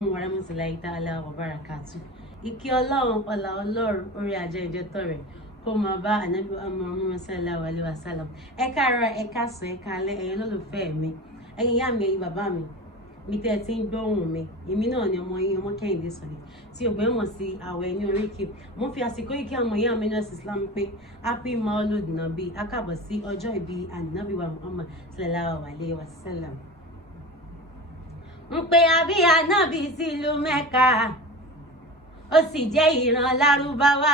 Warahmatullahi ta'ala wa barakatuh. Ìkí Ọlọ́run, ọlá Ọlọ́run, orí ajẹ́ ìjẹ́tọ̀ rẹ̀ kó máa bá ànábì Muhammad sallallahu alaihi wasallam. Ẹ káàárọ̀, ẹ káàsán, ẹ káalẹ́, ẹ̀yin olólùfẹ́ mi, ẹ̀yin ìyá mi, ẹ̀yin bàbá mi, mi tẹ́ ẹ ti ń gbóhùn mi. Èmi náà ni ọmọ yín, ọmọ Kẹ́hìndé Sọ̀lẹ̀, tí ògbẹ́ mọ̀ sí àwẹ̀ ní oríkì. Mo fi àsìkò yìí kí àwọn ìyá mi náà sí Islam pé Happy Maolud Nabiyyi, a káàbọ̀ sí ọjọ́ ìbí ànábì wa Muhammad sallallahu alaihi wasallam. Ń pe àbí ànábì sílùú Mẹ́kà, ó sì jẹ́ ìran Lárúbáwá.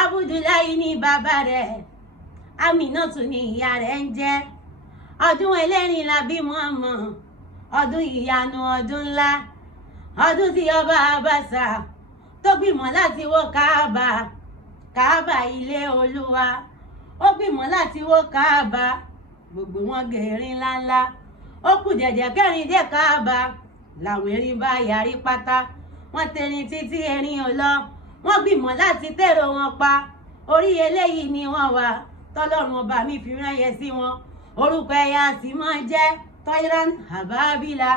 Abudulayi ní bàbá rẹ̀, Aminatu ní ìyá rẹ̀ ń jẹ́. Ọdún ẹlẹ́rìn la bí Muhammad, ọdún ìyanu, ọdún ńlá, ọdún tí ọba Abasa tó gbìmọ̀ láti wó Káàbà ilé Olúwa. Ó gbìmọ̀ láti wó Káàbà, gbogbo wọn gẹ̀rín ńláńlá. Ó kù jẹ̀jẹ̀ kẹrin dé Káàbà, làwọn erin bá yarí pátá. Wọ́n tẹ̀rín títí erin ò lọ, wọ́n gbìmọ̀ láti tèrò wọn pa. Orí eléyìí ni wọ́n wà, tọ́lọ́run ọba mi fi ránṣẹ́ sí wọn. Orúkọ ẹ̀yà sì máa jẹ́ Tọ́írán Àbábílà.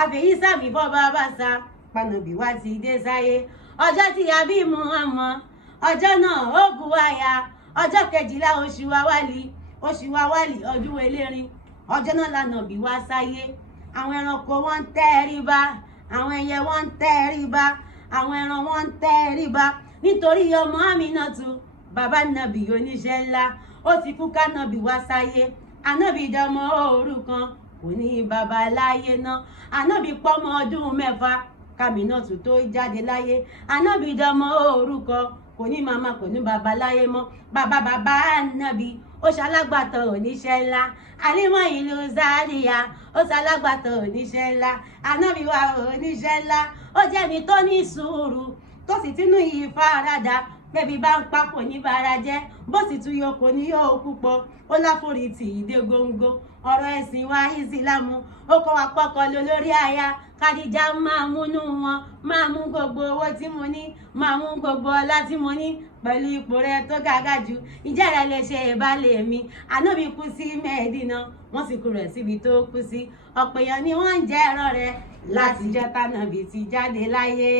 Àfẹ̀yísàmì fọ́ba Abasa, pànàbí wá ti dé sáyé. Ọjọ́ tí a bí Muhammad, ọjọ́ náà ó bu àyà. Ọjọ́ 12 oṣù Awálì ọdún elérin. Ọjọ́ náà l'Ànábì wá sáyé. Àwọn ẹranko wọ́n ń tẹríba, àwọn ẹyẹ wọ́n ń tẹríba, àwọn ẹran wọ́n ń tẹríba nítorí ọmọ Aminatu, bàbá nàbì oníṣẹ́ ńlá. Ó ti kú k'Ànábì wá sáyé. Ànábì dọmọ òrukàn, kò ní bàbá láyé náà. Ànábì pọ́mọ ọdún 6 k'Aminatu tó jáde láyé. Ànábì dọmọ òrukàn, kò ní màmá, kò ní bàbá láyé mọ́. Bàbá Ànábì ó ṣalágbàtọ̀ oníṣẹ́ ńlá. Àlímọ̀ ìlú Zaria ó ṣalágbàtọ̀ oníṣẹ́ ńlá. Ànábì wa oníṣẹ́ ńlá, ó jẹ́ni tó ní sùúrù, tó sì tínú ìfaradà. Bẹ́bí bá ń pa kò ní bara jẹ́, bó sì tún yọ kò ní yóò púpọ̀. Ó láforítì ìdè góńgó, ọ̀rọ̀ ẹ̀sìn wa Ìsìlámù. Ó kọ́ wa pọ́kọ lórí aya. Kádíjà máa múnú wọn, máa mú gbogbo owó tí mo ní, máa mú gbogbo ọlá tí mo ní, pẹ̀lú ipò rẹ̀ tó gàgà jù. Ǹjẹ́ rẹ̀ lè ṣe ìbálẹ̀ mi? Ànábì kú sí Mẹ́dínà, wọ́n sì kú rẹ̀ síbi tó kú sí. Ọ̀pọ̀ èèyàn ni wọ́n ń jẹ́ ẹ̀rọ rẹ̀ láti jẹ́ t'Ànábì ti jáde láyé.